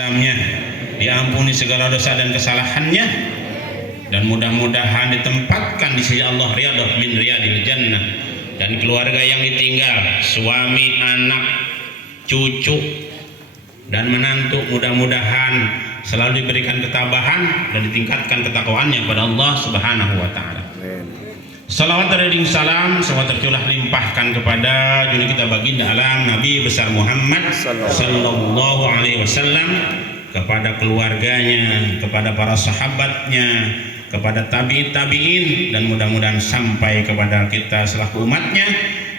Islamnya, diampuni segala dosa dan kesalahannya, dan mudah-mudahan ditempatkan di sisi Allah riyadhah min riyadil jannah. Dan keluarga yang ditinggal, suami, anak, cucu, dan menantu, mudah-mudahan selalu diberikan ketabahan dan ditingkatkan ketakwaannya kepada Allah Subhanahu wa taala. Salawat dan salam semua tercurah limpahkan kepada junjungan kita baginda alam Nabi besar Muhammad sallallahu alaihi wasallam, kepada keluarganya, kepada para sahabatnya, kepada tabi'in, dan mudah-mudahan sampai kepada kita selaku umatnya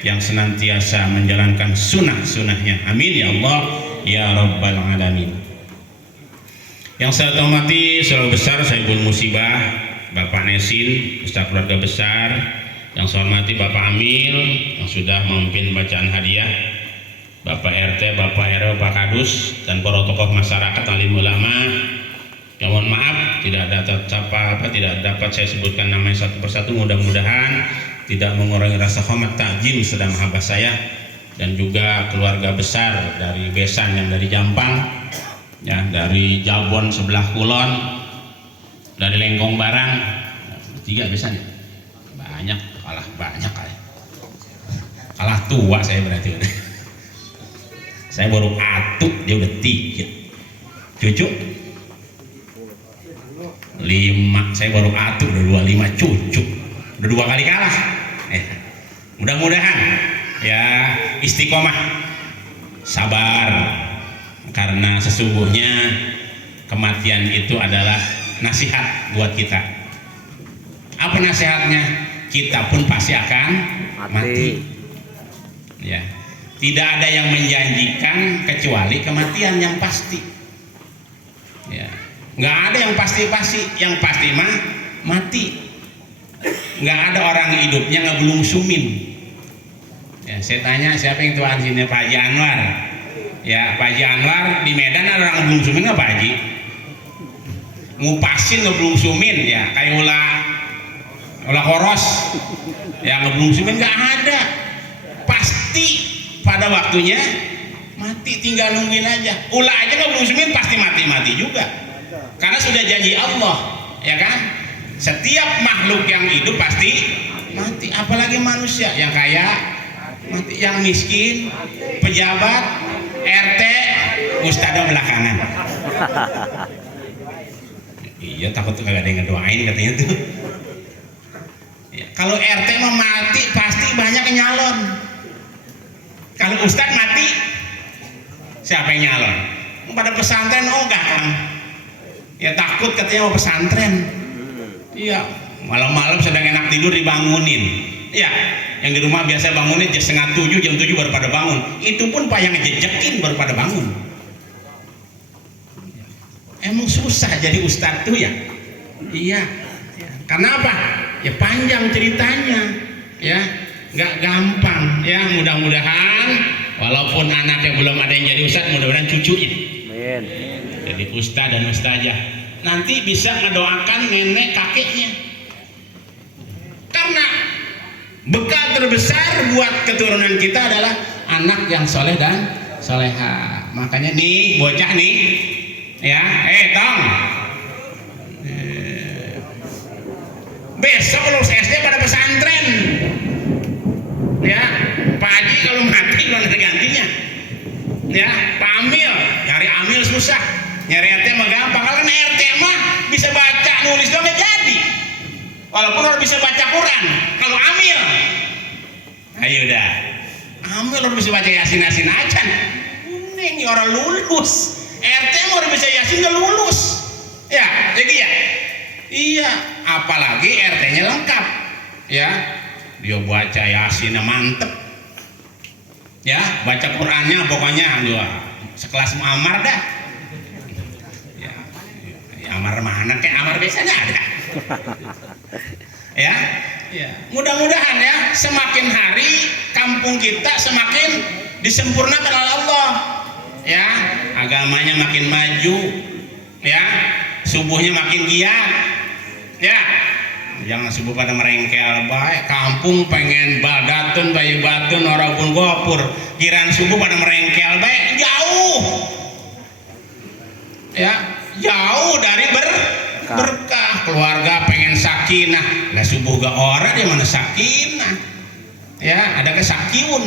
yang senantiasa menjalankan sunnah-sunnahnya. Amin ya Allah ya Rabbal Alamin. Yang saya hormati Saudara besar Saibul Musibah Bapak Nesin, Ustaz keluarga besar, yang saya hormati Bapak Amil yang sudah memimpin bacaan hadiah, Bapak RT, Bapak RW, Pak Kadus, dan para tokoh masyarakat, alim ulama. Ya mohon maaf tidak dapat saya sebutkan namanya satu persatu. Mudah-mudahan tidak mengurangi rasa hormat takjim sedang mahabbah saya, dan juga keluarga besar dari Besan yang dari Jampang, ya, dari Jabon sebelah Kulon, dari Lengkong Barang, tiga biasanya banyak, kalah tua saya berarti. Saya baru atuh, dia udah 3 cucu 5, saya baru atuh udah 25 cucu, udah 2 kali kalah. Mudah-mudahan ya istiqomah, sabar, karena sesungguhnya kematian itu adalah nasihat buat kita. Apa nasihatnya? Kita pun pasti akan mati. Ya, tidak ada yang menjanjikan kecuali kematian yang pasti. Ya, nggak ada yang pasti-pasti. Yang pasti mah mati. Nggak ada orang hidupnya nggak belum sumin. Ya, saya tanya siapa yang tuan sini, Pak Haji Anwar. Ya, Pak Haji Anwar di Medan ada orang belum sumin nggak Pak Haji? Ngupasin ngebelum sumin ya, kayak ulah koros ya, ngebelum sumin nggak ada, pasti pada waktunya mati, tinggal nungguin aja. Ulah aja ngebelum sumin pasti mati juga, karena sudah janji Allah, ya kan? Setiap makhluk yang hidup pasti mati, apalagi manusia yang kaya mati, yang miskin, pejabat, RT, ustadzah belakangan. Iya, takut tuh kagak ada yang ngedoain katanya tuh. Ya, kalau RT mau mati pasti banyak yang nyalon. Kalau ustadz mati, siapa yang nyalon? Pada pesantren enggak kan? Ya takut katanya mau pesantren. Iya, malam-malam sedang enak tidur dibangunin. Ya, yang di rumah biasa bangunin jam 6:30, jam 7 baru pada bangun. Itu pun pak yang ngejejekin baru pada bangun. Emang susah jadi ustadz tuh ya? Iya. Karena apa? Ya panjang ceritanya, ya nggak gampang. Ya mudah-mudahan walaupun anaknya belum ada yang jadi ustadz, mudah-mudahan cucunya jadi ustadz dan ustazah. Nanti bisa ngedoakan nenek kakeknya. Karena bekal terbesar buat keturunan kita adalah anak yang soleh dan soleha. Makanya nih bocah nih, ya, Tong, besok lulus SD pada pesantren, ya. Pak Haji kalau mati belum ada gantinya, ya. Pak Amil, nyari Amil susah, nyari RT mah gampang. Kalau RT mah bisa baca nulis doang jadi, walaupun harus bisa baca Quran. Kalau Amil, ayo dah, Amil harus bisa baca Yasin aja. Ini orang lulus. RT mau bisa Yasin nggak lulus, ya. Jadi ya, iya. Apalagi RT-nya lengkap, ya. Dia baca Yasinnya mantep, ya. Baca Qurannya pokoknya dia sekelas Muammar dah. Ya, Amar mana kayak Amar biasanya ada. Ya, ya. Mudah-mudahan ya semakin hari kampung kita semakin disempurnakan oleh Allah. Ya, agamanya makin maju, ya, subuhnya makin giat, ya. Jangan subuh pada merengkel baik, kampung pengen badatun bayi batun orang pun gopur, kiraan subuh pada merengkel baik, jauh ya jauh dari berkah. Keluarga pengen sakinah, lah subuh gak orang di mana sakinah, ya ada kesakiun.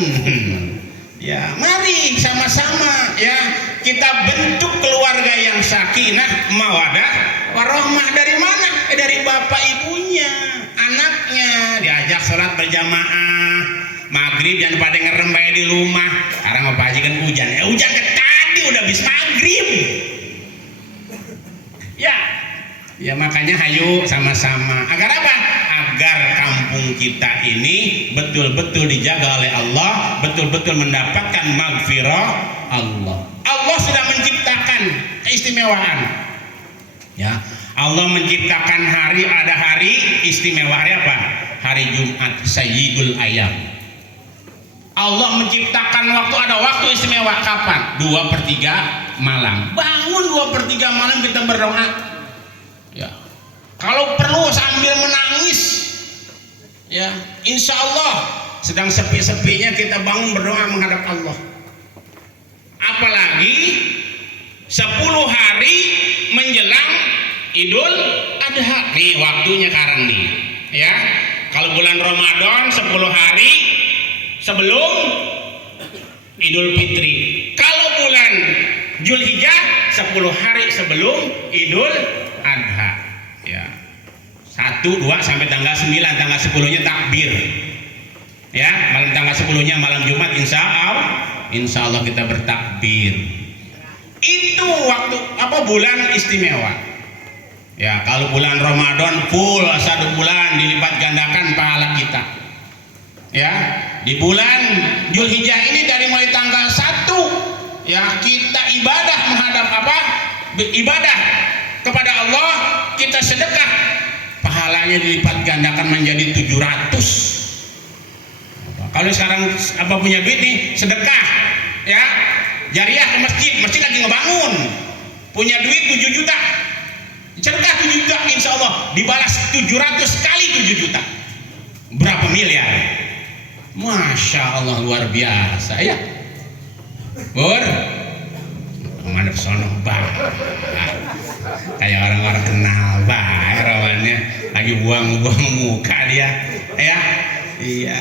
Ya mari sama-sama ya kita bentuk keluarga yang sakinah mawadah warahmah. Dari mana? Dari bapak ibunya, anaknya diajak sholat berjamaah, maghrib jangan pada ngerem bae di rumah. Sekarang apa aja kan hujan, hujan ke tadi udah habis maghrib. Ya makanya hayu sama-sama. Agar apa? Agar kampung kita ini betul-betul dijaga oleh Allah, betul-betul mendapatkan maghfirah Allah. Allah sudah menciptakan keistimewaan. Ya, Allah menciptakan ada hari istimewa. Hari apa? Hari Jumat, Sayyidul Ayyam. Allah menciptakan ada waktu istimewa kapan? 2/3 malam. Bangun 2/3 malam kita berdoa. Ya, kalau perlu sambil menangis, ya, insya Allah sedang sepi-sepinya kita bangun berdoa menghadap Allah. Apalagi 10 hari menjelang Idul Adha, nih waktunya sekarang nih, ya. Kalau bulan Ramadan 10 hari sebelum Idul Fitri. Kalau bulan Zulhijjah 10 hari sebelum Idul Adha, ya 1, 2 sampai tanggal 9, tanggal 10-nya takbir, ya malam tanggal 10-nya malam Jumat insya Allah kita bertakbir. Itu waktu bulan istimewa. Ya kalau bulan Ramadan full 1 bulan dilipat gandakan pahala kita. Ya di bulan Zulhijjah ini dari mulai tanggal 1 ya kita ibadah menghadap ibadah kepada Allah, kita sedekah, pahalanya dilipat gandakan menjadi 700. Kalau sekarang punya duit nih sedekah, ya jariah ke masjid lagi ngebangun, punya duit 7 juta, sedekah 7 juta, insya Allah dibalas 700 kali 7 juta. Berapa miliar? Masya Allah luar biasa ya. Mana sono kayak orang-orang kenal rawannya lagi buang-buang muka dia, ya. Iya,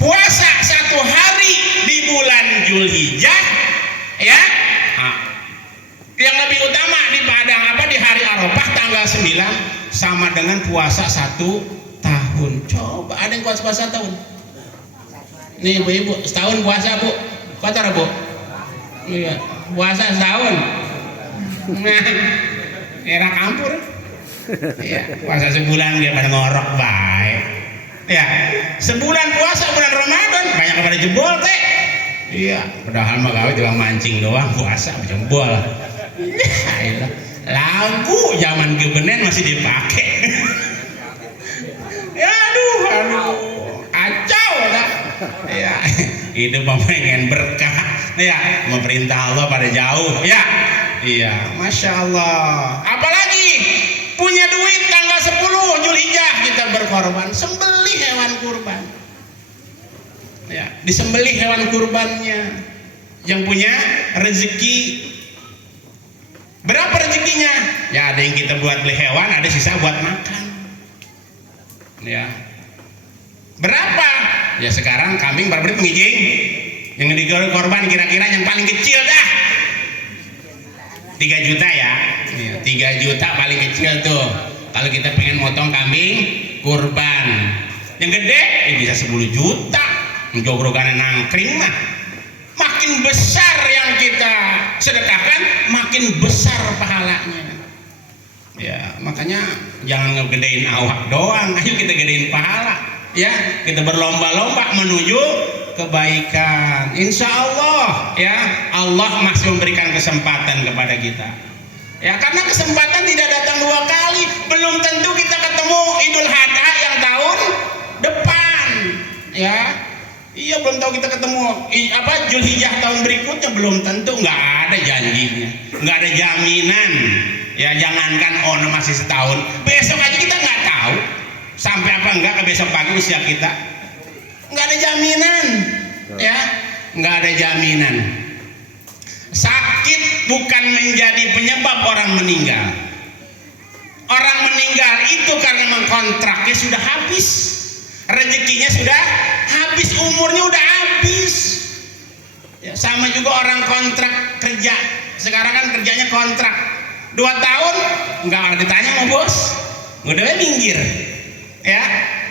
puasa 1 hari di bulan Zulhijjah, ya. Yang lebih utama di Padang di hari Arafah tanggal 9 sama dengan puasa 1 tahun. Coba ada yang puasa tahun? Nih ibu-ibu setahun puasa bu, kotor bu? Iya, puasa setahun. Era kampur. Ya, puasa sebulan dia pada ngorok baik. Ya, sebulan puasa bulan Ramadan banyak pada jebol teh. Iya, padahal mah gawe cuma mancing doang, puasa jebol. Ya, lagu zaman gebenen masih dipakai. Ya aduh, kacau dah. Ya, itu pengen berkah. Ya, mau perintah Allah pada jauh. Ya, iya, masya Allah. Apalagi punya duit tanggal 10 Zulhijjah kita berkorban, sembelih hewan kurban. Ya, disembelih hewan kurbannya. Yang punya rezeki, berapa rezekinya? Ya ada yang kita buat beli hewan, ada sisa buat makan. Ya, berapa? Ya sekarang kambing berbeda pengijing. Yang dikorban kira-kira yang paling kecil dah 3 juta ya. 3 juta paling kecil tuh. Kalau kita pengen motong kambing kurban. Yang gede bisa 10 juta. Jogorogan nangkring mah. Makin besar yang kita sedekahkan, makin besar pahalanya. Ya, makanya jangan ngegedein awak doang, ayo kita gedein pahala. Ya, kita berlomba-lomba menuju kebaikan. Insya Allah ya Allah masih memberikan kesempatan kepada kita. Ya karena kesempatan tidak datang 2 kali. Belum tentu kita ketemu Idul Adha yang tahun depan. Ya, iya belum tahu kita ketemu Zulhijjah tahun berikutnya, belum tentu, nggak ada janjinya, nggak ada jaminan. Ya jangankan masih setahun, besok aja kita nggak tahu sampai apa enggak ke besok pagi usia kita. Nggak ada jaminan, ya nggak ada jaminan. Sakit bukan menjadi penyebab orang meninggal. Orang meninggal itu karena mengkontraknya sudah habis, rezekinya sudah habis, umurnya udah habis. Ya, sama juga orang kontrak kerja. Sekarang kan kerjanya kontrak 2 tahun, nggak ditanya sama bos, udah minggir.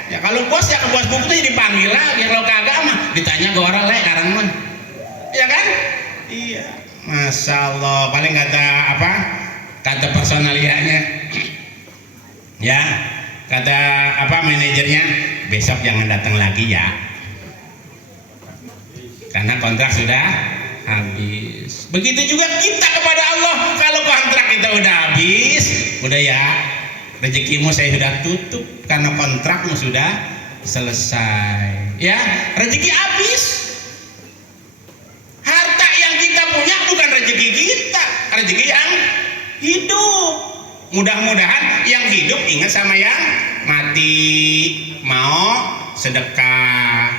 Ya kalau bos ya ke bos bukunya dipanggil lagi, kalau kagak mah ditanya ke orang lain karang mah. Ya kan? Iya. Masya Allah, paling kata personalianya ya, kata manajernya, besok jangan datang lagi ya, karena kontrak sudah habis. Begitu juga kita kepada Allah, kalau kontrak kita udah habis, udah ya, rezekimu saya sudah tutup karena kontrakmu sudah selesai. Ya, rezeki habis. Harta yang kita punya bukan rezeki kita, rezeki yang hidup. Mudah-mudahan yang hidup ingat sama yang mati, mau sedekah,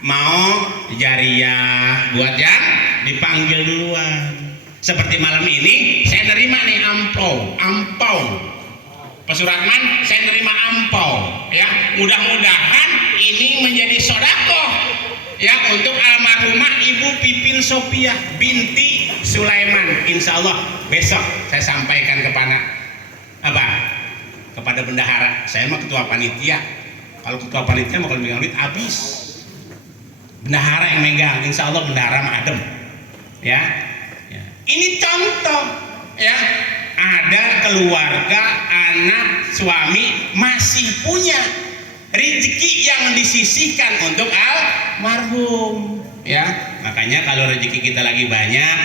mau jariah buat yang dipanggil duluan. Seperti malam ini saya nerima nih ampau Pak Suratman, saya nerima ampau ya, mudah-mudahan ini menjadi sodakoh ya untuk almarhumah Ibu Pipin Sopiah binti Sulaiman. Insya Allah besok saya sampaikan kepada bendahara. Saya mah ketua panitia, kalau ketua panitia mau kalau megang duit habis, bendahara yang megang. Insya Allah bendahara mah adem ya. Ini contoh ya, ada keluarga, anak, suami masih punya rezeki yang disisihkan untuk almarhum ya. Makanya kalau rezeki kita lagi banyak,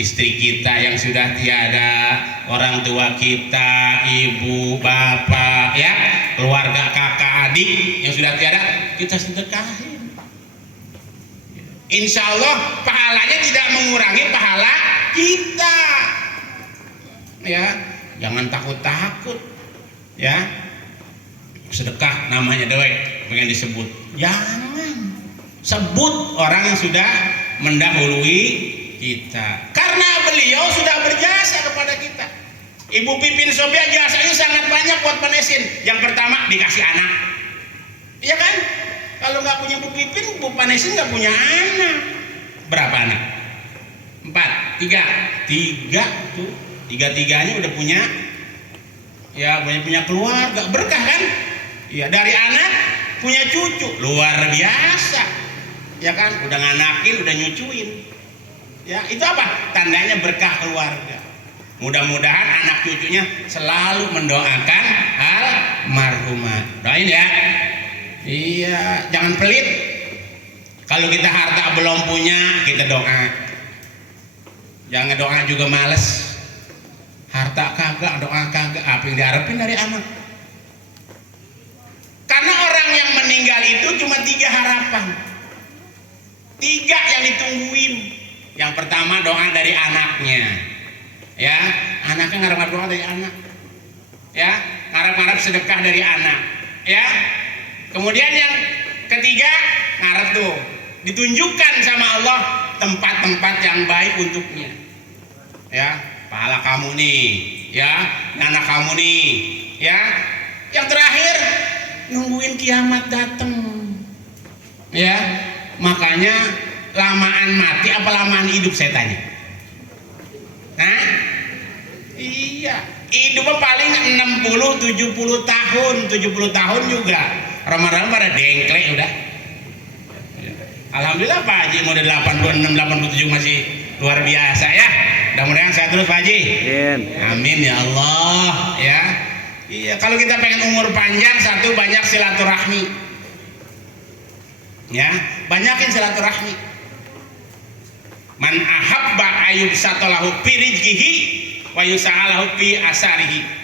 istri kita yang sudah tiada, orang tua kita, ibu, bapak ya, keluarga kakak adik yang sudah tiada, kita sedekahin. Insya Allah pahalanya tidak mengurangi pahala kita ya. Jangan takut-takut ya, sedekah namanya dewek pengen disebut, jangan sebut orang yang sudah mendahului kita, karena beliau sudah berjasa kepada kita. Ibu Pipin Sopiah jasanya sangat banyak buat Panesin. Yang pertama dikasih anak, iya kan? Kalau nggak punya Bu Pipin, Bu Panesin nggak punya anak. Berapa anak? 4, 3 tuh, 3-tiganya udah punya ya, punya keluarga, berkah kan? Ya, dari anak punya cucu, luar biasa ya kan? Udah nganakin, udah nyucuin ya, itu apa? Tandanya berkah keluarga. Mudah-mudahan anak cucunya selalu mendoakan almarhumah. Doain ya. Iya, jangan pelit. Kalau kita harta belum punya, kita doa. Jangan doa juga males. Harta kagak, doa kagak, apa yang diharapin dari anak? Karena orang yang meninggal itu cuma 3 harapan, 3 yang ditungguin. Yang pertama doa dari anaknya ya, anaknya ngarep doa dari anak ya, ngarep sedekah dari anak ya. Kemudian yang ketiga, ngarep tuh ditunjukkan sama Allah tempat-tempat yang baik untuknya ya, pahala kamu nih ya, anak kamu nih ya. Yang terakhir nungguin kiamat datang ya. Makanya lamaan mati apa lamaan hidup saya tanya? Nah, iya, hidupnya paling 60-70 tahun, 70 tahun juga. Ramadan pada dengklek udah. Alhamdulillah Pak Haji udah 86-87 masih luar biasa ya. Mudah-mudahan saya terus Pak Haji. Amin ya Allah ya. Iya, kalau kita pengen umur panjang, satu, banyak silaturahmi ya, banyakin silaturahmi. Man ahabba ayub satolahu fi rizqihi wa yusa'alahu fi asarihi.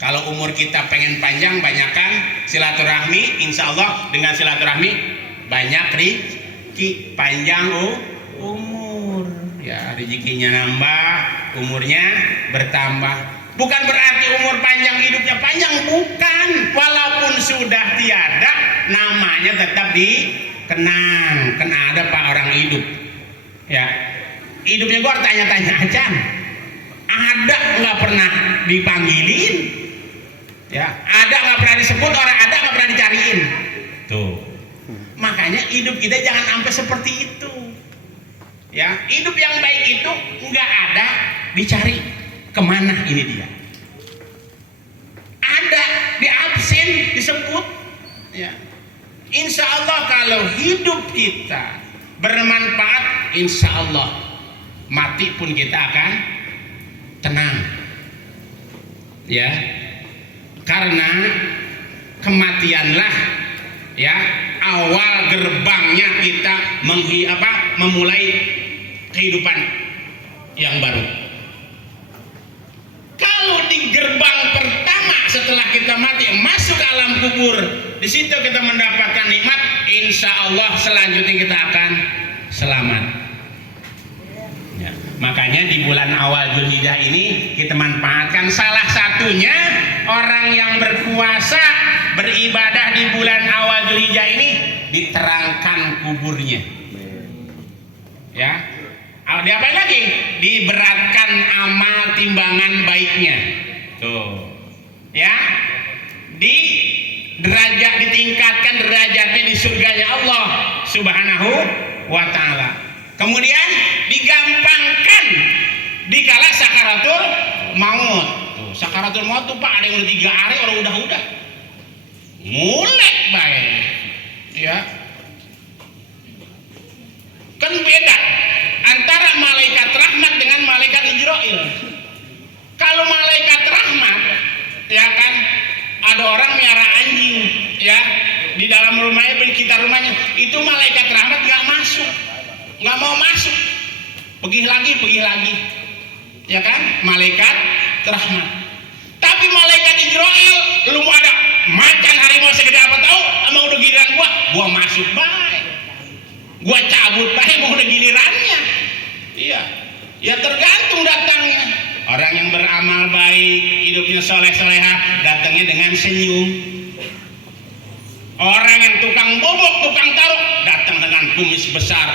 Kalau umur kita pengen panjang, banyakkan silaturahmi. Insya Allah dengan silaturahmi banyak rezeki, panjang umur ya, rezekinya nambah, umurnya bertambah. Bukan berarti umur panjang hidupnya panjang, bukan. Walaupun sudah tiada, namanya tetap dikenang. Kan ada Pak orang hidup ya, hidupnya gua tanya-tanya aja, ada nggak pernah dipanggilin, ya ada nggak pernah disebut, orang ada nggak pernah dicariin tuh. Makanya hidup kita jangan sampai seperti itu, ya. Hidup yang baik itu nggak ada dicari kemana ini dia, ada di absen disebut, ya. Insya Allah kalau hidup kita bermanfaat, insya Allah mati pun kita akan tenang, ya. Karena kematianlah, ya, awal gerbangnya kita memulai kehidupan yang baru. Kalau di gerbang pertama setelah kita mati masuk ke alam kubur, di situ kita mendapatkan nikmat, insya Allah selanjutnya kita akan selamat. Ya, makanya di bulan awal Dzulhijjah ini kita manfaatkan. Salah satunya orang yang berpuasa beribadah di bulan awal Dzulhijjah ini diterangkan kuburnya, ya. Diapain lagi? Diberatkan amal timbangan baiknya, tuh, ya. Ditingkatkan derajatnya di surganya Allah Subhanahu wa Ta'ala. Kemudian digampangkan dikala sakaratul maut. Tuh, sakaratul maut tuh Pak, ada yang udah 3 hari orang udah mulai baik, ya. Kan beda antara malaikat rahmat dengan malaikat Ijrail. Kalau malaikat rahmat, ya kan, ada orang miara anjing, ya, di dalam rumahnya, di sekitar rumahnya, itu malaikat rahmat nggak mau masuk, pergi lagi, ya kan, malaikat rahmat. Tapi malaikat Ijrail, lu mau ada macan harimau segede apa tahu, emang udah giliran gua masuk baik, gua cabut baik, mau udah gilirannya. Iya, ya tergantung datangnya. Orang yang beramal baik, hidupnya soleh-solehah, datangnya dengan senyum. Orang yang tukang bobok, tukang taruh, datang dengan kumis besar,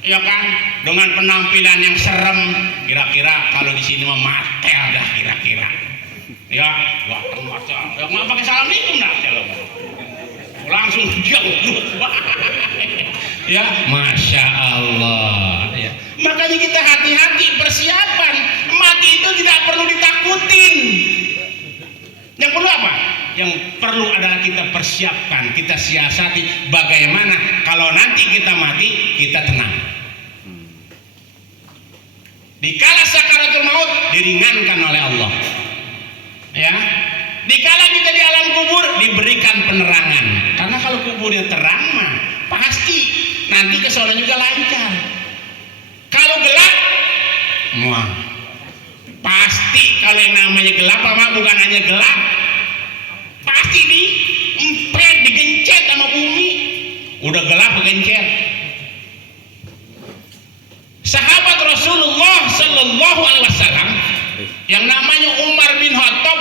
ya kan, dengan penampilan yang serem. Kira-kira kalau di sini mah matel dah kira-kira. Ya, wah, ya, nggak pakai salam itu nggak, langsung jauh. Ya, masya Allah. Ya. Makanya kita hati-hati persiapan. Mati itu tidak perlu ditakutin. Yang perlu apa? Yang perlu adalah kita persiapkan, kita siasati bagaimana kalau nanti kita mati kita tenang. Dikala sakaratul maut diringankan oleh Allah. Ya. Dikala kita di alam kubur diberikan penerangan. Karena kalau kuburnya terang mah pasti nanti ke sana juga lancar. Kalau gelap, wah, pasti kalau yang namanya gelap mah bukan hanya gelap, pasti diempet, digencet sama bumi. Udah gelap kegencet. Sahabat Rasulullah Sallallahu Alaihi Wasallam yang namanya Umar bin Khattab,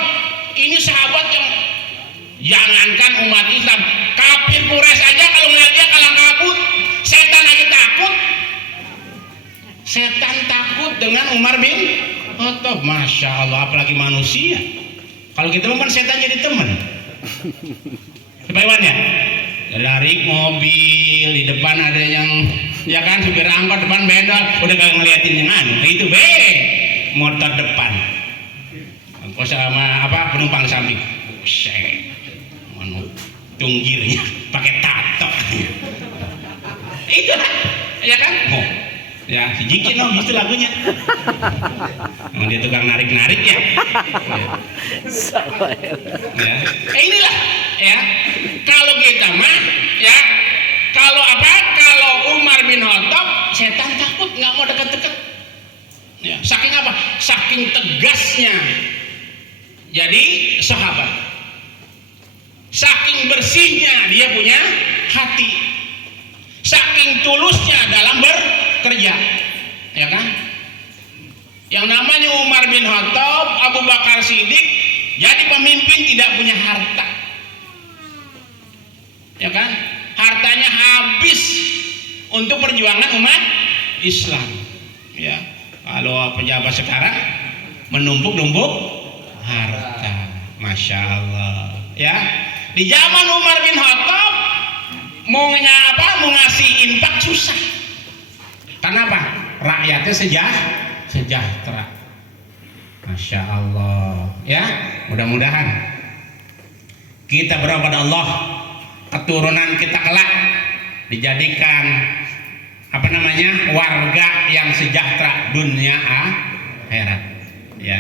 ini sahabat yang jangankan umat Islam, kafir Quraisy aja kalau ngeliat dia kalang kabut, setan aja takut. Setan takut dengan Umar bin Khattab, masya Allah, apalagi manusia. Kalau kita kan setan jadi teman. Hebatnya, dari mobil di depan ada yang, ya kan, supir angkot depan bendol, udah kagak ngeliatin yang anu, itu motor depan. Kok sama apa penumpang samping, buset, tunggirnya pakai tato, itu ya kan, ya si Jikin gitu lagunya, dia tukang narik ya, ya. Inilah ya, kalau kita mah ya, kalau Umar bin Khattab setan takut, nggak mau deket-deket, ya, saking apa, saking tegasnya. Jadi sahabat, saking bersihnya dia punya hati, saking tulusnya dalam bekerja, ya kan? Yang namanya Umar bin Khattab, Abu Bakar Siddiq, jadi pemimpin tidak punya harta, ya kan? Hartanya habis untuk perjuangan umat Islam. Ya, kalau pejabat sekarang menumpuk-numpuk harta, masya Allah. Ya, di zaman Umar bin Khattab mau ngasih infak susah. Kenapa? Rakyatnya sejahtera. Masya Allah. Ya, mudah-mudahan kita berdoa pada Allah, keturunan kita kelak dijadikan warga yang sejahtera dunia akhirat. Ya.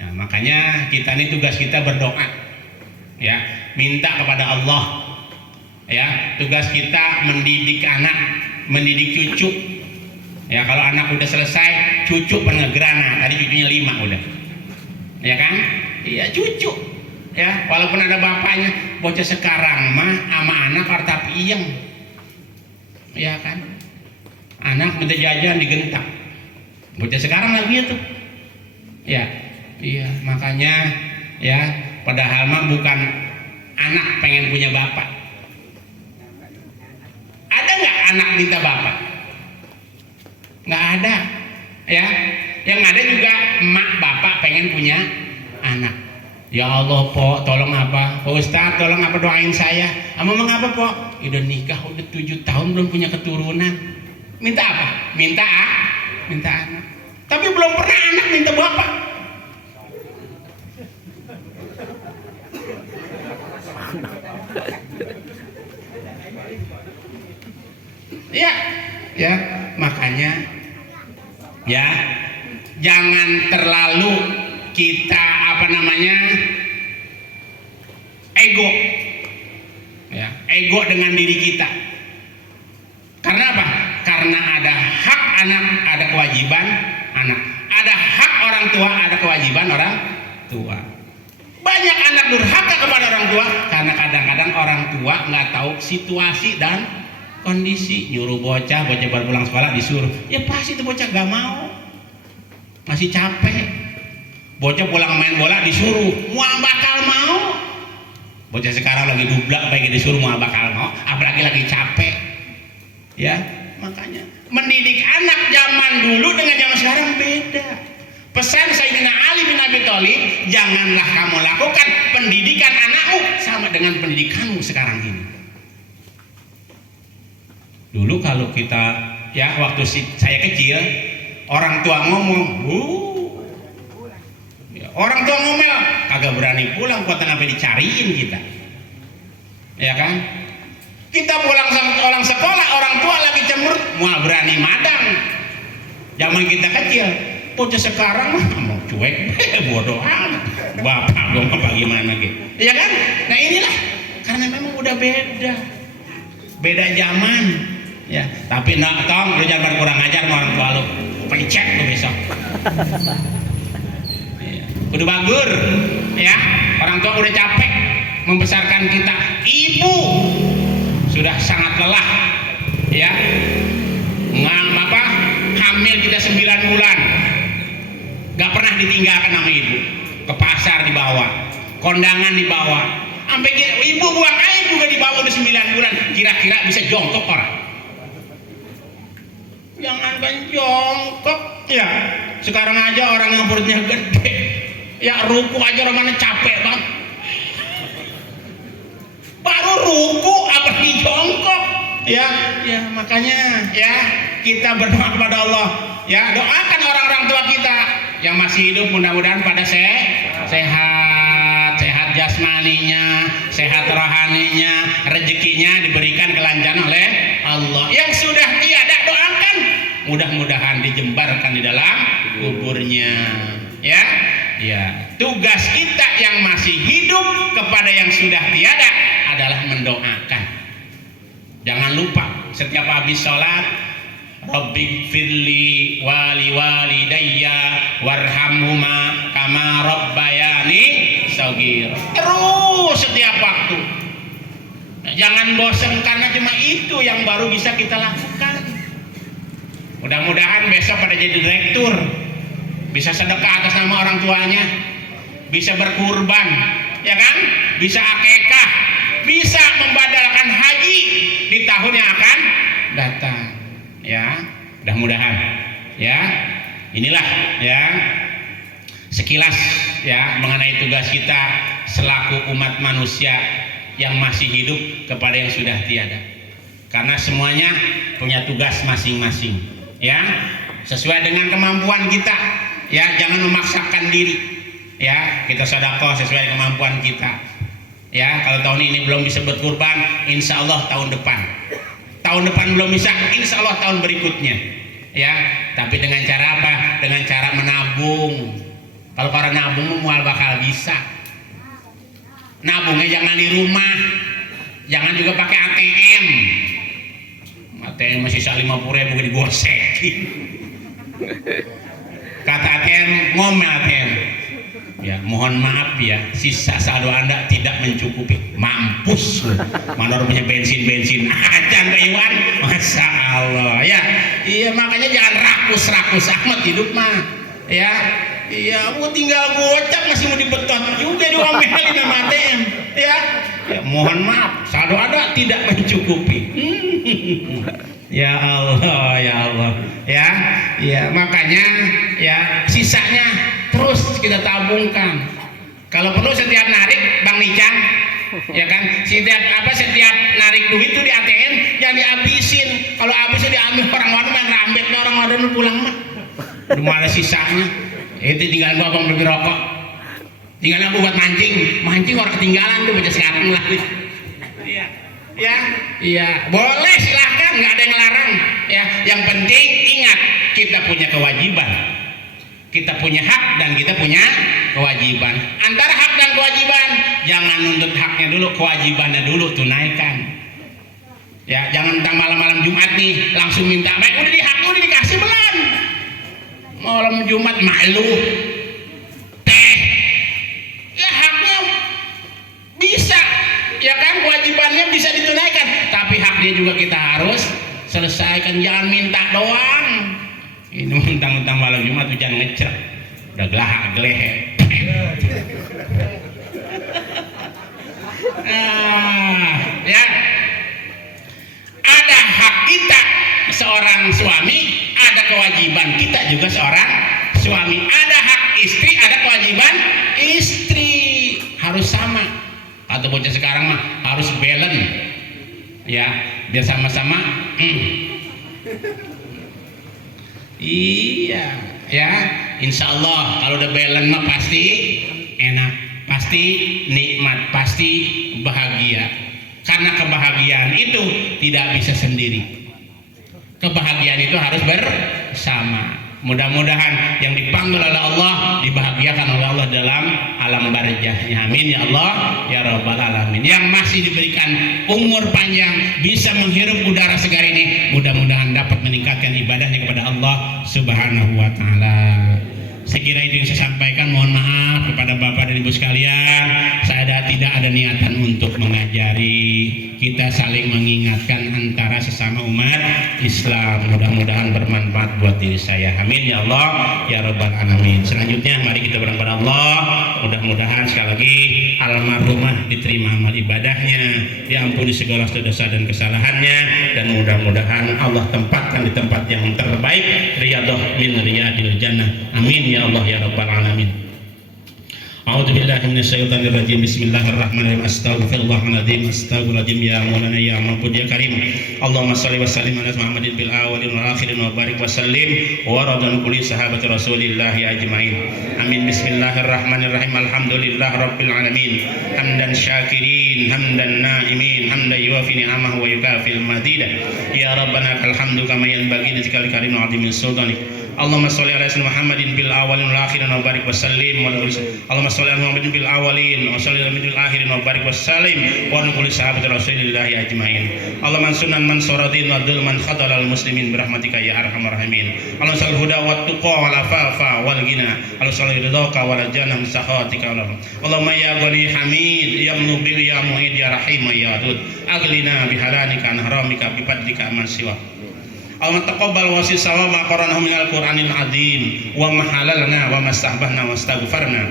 Nah, makanya kita ini tugas kita berdoa, ya, minta kepada Allah, ya, tugas kita mendidik anak, mendidik cucu. Ya, kalau anak udah selesai, cucu penegrana, tadi cucunya 5 udah, ya kan? Iya, cucu, ya, walaupun ada bapaknya. Bocah sekarang mah sama anak harta piyeng, ya kan? Anak minta jajan digentak, bocah sekarang lagi itu, ya, iya, makanya, ya, padahal mah bukan anak pengen punya bapak. Ada nggak anak minta bapak? Nggak ada, ya. Yang ada juga emak bapak pengen punya anak. Ya Allah, po, tolong apa? Pak Ustadz, tolong apa, doain saya. Ngomong apa, po? Udah nikah udah 7 tahun belum punya keturunan. Minta apa? Minta anak. Tapi belum pernah anak minta bapak. Ya, makanya, ya, jangan terlalu kita ego, ya, ego dengan diri kita. Karena apa? Karena ada hak anak, ada kewajiban anak, ada hak orang tua, ada kewajiban orang tua. Banyak anak durhaka kepada orang tua karena kadang-kadang orang tua nggak tahu situasi dan kondisi. Nyuruh bocah baru pulang sekolah disuruh, ya pasti itu bocah gak mau, masih capek. Bocah pulang main bola disuruh, mau bakal mau. Bocah sekarang lagi dublak, baik disuruh mau bakal mau, apalagi lagi capek. Ya, makanya mendidik anak zaman dulu dengan zaman sekarang beda. Pesan Sayyidina Ali bin Abi Thalib, janganlah kamu lakukan pendidikan anakmu sama dengan pendidikanmu sekarang ini. Dulu kalau kita, ya, waktu saya kecil, orang tua ngomong, ya, orang tua ngomel, kagak berani pulang, kuatan sampai dicariin kita, ya kan? Kita pulang sama orang sekolah, orang tua lagi cemberut, mau berani madang. Zaman kita kecil, bocah sekarang mau cuek, bodoh amat, bapak dong apa gimana gitu, ya kan? Nah inilah, karena memang udah beda zaman. Ya, tapi tong lu jangan kurang ajar sama orang tua lu, pencet lu besok. Ya, udah bagur, ya, orang tua udah capek membesarkan kita. Ibu sudah sangat lelah, ya, hamil kita 9 bulan, gak pernah ditinggalkan sama ibu. Ke pasar dibawa, kondangan dibawa, sampai ibu buang air juga dibawa udah 9 bulan. Kira-kira bisa jongkok orang? Jangankan jongkok, ya, sekarang aja orang yang perutnya gede, ya, ruku aja orang capek banget. Baru ruku apa di jongkok, ya, makanya, ya, kita berdoa kepada Allah, ya, doakan orang-orang tua kita yang masih hidup, mudah-mudahan pada sehat jasmaninya, sehat rohaninya, rezekinya diberikan kelancaran oleh Allah. Yang sudah tiada, doakan mudah-mudahan dijembarkan di dalam kuburnya, ya. Tugas kita yang masih hidup kepada yang sudah tiada adalah mendoakan. Jangan lupa setiap habis sholat, Rabbi firli wali walidayya warhamhuma kama rabbayani shaghira. Terus setiap waktu. Jangan bosan karena cuma itu yang baru bisa kita lakukan. Mudah-mudahan besok pada jadi direktur, bisa sedekah atas nama orang tuanya, bisa berkurban, ya kan? Bisa akekah, bisa membadalkan haji di tahun yang akan datang. Ya, mudah-mudahan Ya, inilah ya sekilas ya mengenai tugas kita selaku umat manusia yang masih hidup kepada yang sudah tiada. Karena semuanya punya tugas masing-masing. Ya, sesuai dengan kemampuan kita. Ya, jangan memaksakan diri. Ya, kita sedekah sesuai kemampuan kita. Ya, kalau tahun ini belum bisa berkurban, insya Allah tahun depan. Tahun depan belum bisa, insya Allah tahun berikutnya. Ya, tapi dengan cara apa? Dengan cara menabung. Kalau para nabung mual bakal bisa. Nabungnya jangan di rumah, jangan juga pakai ATM. ATM masih 50.000 digosekin. Kata ATM, ngomel ATM. Ya, mohon maaf ya, sisa saldo Anda tidak mencukupi. Mampus, mana punya bensin aja ke Iwan. Masya Allah ya. Iya, makanya jangan rakus amat hidup mah. Ya, iya, mau tinggal gocap masih mau dibetot juga diomelin sama ATM. Ya, mohon maaf, saldo Anda tidak mencukupi. Ya Allah, ya Allah. Ya, makanya ya sisanya terus kita tabungkan. Kalau perlu setiap narik Bang Nicang, ya kan, setiap narik duit itu di ATM jangan dihabisin. Kalau habis diambil orang-orang yang rambet, orang-orang pulang mah belum ada sisanya. Itu tinggal gua abang beli rokok, tinggal aku buat mancing orang ketinggalan tuh baca sekarang lah. Iya, boleh silahkan, nggak ada yang ngelarang. Ya, yang penting ingat kita punya kewajiban. Kita punya hak dan kita punya kewajiban. Antara hak dan kewajiban, jangan nuntut haknya dulu, kewajibannya dulu tunaikan. Ya, jangan tentang malam-malam Jumat nih langsung minta baik, udah udah dikasih belum? Malam Jumat malu. Ya haknya bisa, ya kan, kewajibannya bisa ditunaikan, tapi hak dia juga kita harus selesaikan, jangan minta doang. Ini mentang-mentang malam Jumat hujan ngecek, udah gelahak-gelehe. Ya, ada hak kita seorang suami, ada kewajiban kita juga seorang suami. Ada hak istri, ada kewajiban istri, harus sama. Atau bocah sekarang mah harus balance, ya, biar sama-sama. Iya, ya, insya Allah kalau udah balance mah pasti enak, pasti nikmat, pasti bahagia. Karena kebahagiaan itu tidak bisa sendiri. Kebahagiaan itu harus bersama. Mudah-mudahan yang dipanggil oleh Allah dibahagiakan oleh Allah dalam alam barzahnya. Amin ya Allah ya Rabbal alamin. Yang masih diberikan umur panjang bisa menghirup udara segar ini, mudah-mudahan dapat meningkatkan ibadahnya kepada Allah Subhanahu wa taala. Saya kira itu yang saya sampaikan. Mohon maaf kepada Bapak dan Ibu sekalian, saya tidak ada niatan untuk mengajari. Kita saling mengingatkan antara sesama umat Islam. Mudah-mudahan bermanfaat buat diri saya. Amin ya Allah ya Rabbal alamin. Selanjutnya mari kita berdoa kepada Allah. Mudah-mudahan sekali lagi almarhumah diterima amal ibadahnya, diampuni segala dosa dan kesalahannya, dan mudah-mudahan Allah tempatkan di tempat yang terbaik, riyadhah min riyadil jannah. Amin ya Allah ya Rabbal alamin. A'udzu billahi minasyaitonir rajim. Bismillahirrahmanirrahim. Astaghfirullahaladzim. Astaghfirullahaladzim ya Maulana ya Ma'bud ya Karim. Allahumma shalli wa sallim ala Muhammadin bil awwalin wal akhirin wa barik wa sallim wa radhan kulli sahabati Rasulillah ajmain. Amin. Bismillahirrahmanirrahim. Alhamdulillah rabbil alamin. Hamdan syakirin, hamdan na'imin, hamdan yuwafi ni'amahu wa yukafil madidah. Ya Rabbana alhamdu kama yanbaghi li dzikri karim wa 'azimi sultanik. Allahumma sholli ala sayyidina Muhammadin bil awwalin wal akhirin wa barik wa sallim wa Allahumma sholli ala Muhammadin bil awwalin wa sholli ala bil akhirin wa barik wa sallim wa kulli sahabati Rasulillah ajmain. Allahumma sunan man suradin wa dulman khadal al muslimin birahmatika ya arhamar rahimin. Allahumma shalli huda wa tuqa wal afafa wal ghina. Allahumma shalli ridhaka wal jannah sahatika Allahumma ya ghani hamid ya mubil ya muhid ya rahim ya wadud aglina bihalanika an haramika bi fadlika man siwa. Allahumma taqabbal wasi sawama qaranahu minal Qur'anil azim wa mahalalna wa mastahbahna wa astaghfarna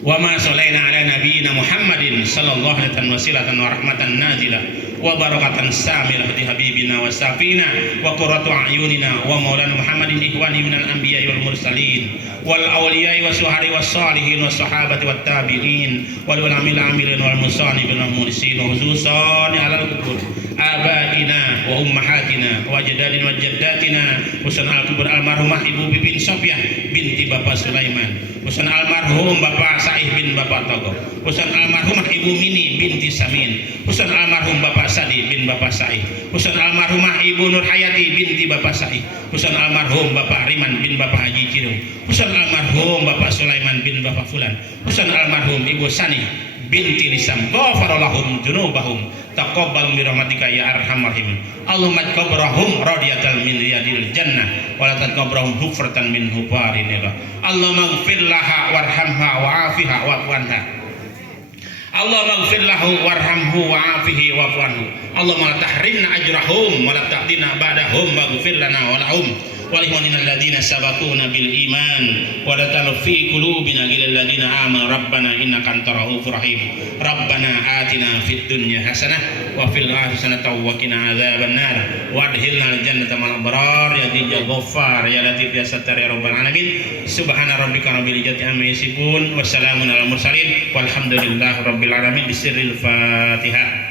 wa ma salaina ala nabiyyina Muhammadin sallallahu alaihi wasallam wasilatan wa rahmatan nazila wa barakatan samil hati habibina wa safina wa qurratu a'yunina wa maulana Muhammadin ikhwani minal anbiya'i wal mursalin wal awliya'i wa suhari was salihin was sahabati wat tabi'in wal ulamil amilin wal musanibin wal mursin khususan ala al-kubur abaina wa ummahatina wa ajdadina wa jaddatina husan al-kubur almarhumah Ibu Bibin Sofiah binti Bapak Sulaiman, husan almarhum Bapak Saih bin Bapak Togo, husan almarhumah Ibu Mini binti Samin, husan almarhum Bapak Sadi bin Bapak Saih, husan almarhumah Ibu Nur Hayati binti Bapak Saih, husan almarhum Bapak Riman bin Bapak Haji Cirung, husan almarhum Bapak Sulaiman bin Bapak Fulan, husan almarhum Ibu Sani binti Lisam, ghafarallahum dzunubahum taqabbal bi rahmatika ya arhamar rahimin. Allahumma taqabbarhum radiyatan min riyadil jannah wa la taqabbarhum hufratan min hufarinillah. Allahumma ighfir laha warhamha wa'afiha wa'fu anha. Allahumma ighfir lahu warhamhu wa'afihi wa'fu anhu. Allahumma la tahrimna ajrahum wa la ta'tina ba'dahum waghfir lana wa lahum walimanina alladhina sabaquna bil iman wa la talfi qulubina lil ladina amanu rabbana innaka antar rahufur rahim. Rabbana atina fid dunya hasanah wa fil akhirati hasanatan wa qina adzaban nar wa adkhilna al jannata ma'al abrar ya dzal ghaffar ya latif ya sattar ya rabbal alamin. Subhana rabbika rabbil izzati amma yasifun wa salamun alal mursalin walhamdulillahi rabbil alamin. Bisirril Fatihah.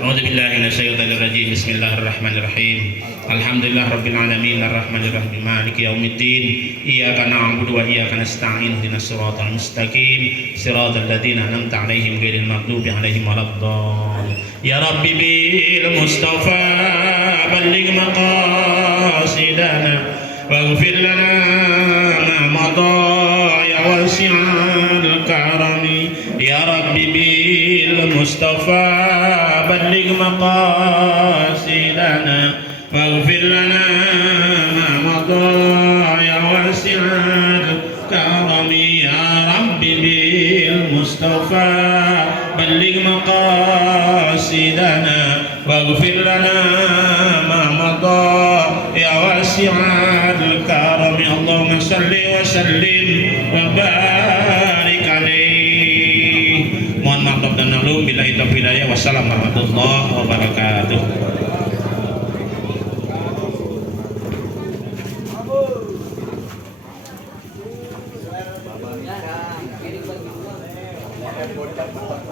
A'udzu billahi minasyaitonir rajim. Bismillahirrahmanirrahim. Alhamdulillah rabbil alamin arrahmanir rahim maliki yaumiddin. Iyyaka na'budu wa iyyaka nasta'in ihdinas siratal mustaqim siratal ladzina an'amta 'alaihim ghairil maghdubi 'alaihim waladdallin. Ya rabbi bil mustafa balligh maqasidana waghfir lana ma madha ya wasi'al karami. Ya rabbi bil mustafa balligh maqasidana waghfir lana ma madha ya wasi'al karami. Ya rabbi bil mustafa balligh maqasidana waghfir lana ma madha ya wasi'al karami. Allahumma salli wa sallim wa barik alaihi. Mohon maaf dan maklum, billahi taufiq hidayah. Wassalamu warahmatullahi wabarakatuh.